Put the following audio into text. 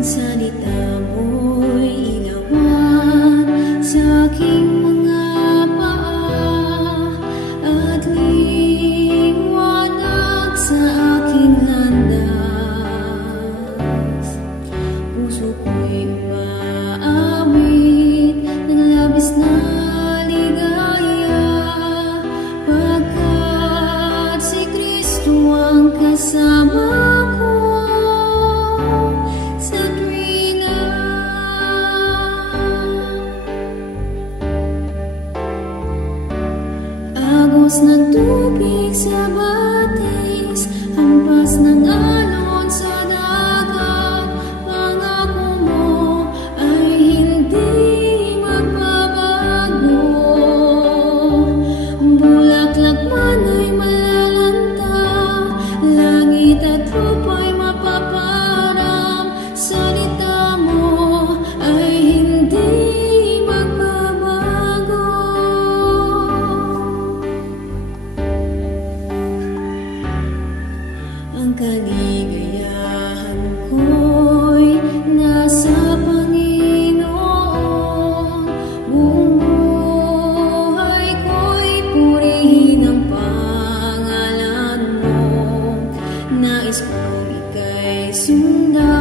salita mo'y ilawan sa aking mga paa at liwanag sa aking landas. Puso ko'y umaawit ng labis na ligaya pagkat si Kristo ang kasama ko. Agos ng tubig sa batis, hampas ng alon sa dagat, pangako mo ay hindi magbabago. Bulaklak man ay malalanta, langit at lupa'y mapaparam, salita mo ay hindi ang kaligayahan ko'y nasa Panginoon. Buong buhay ko'y purihin ang pangalan mo. Nais ko ika'y sundan.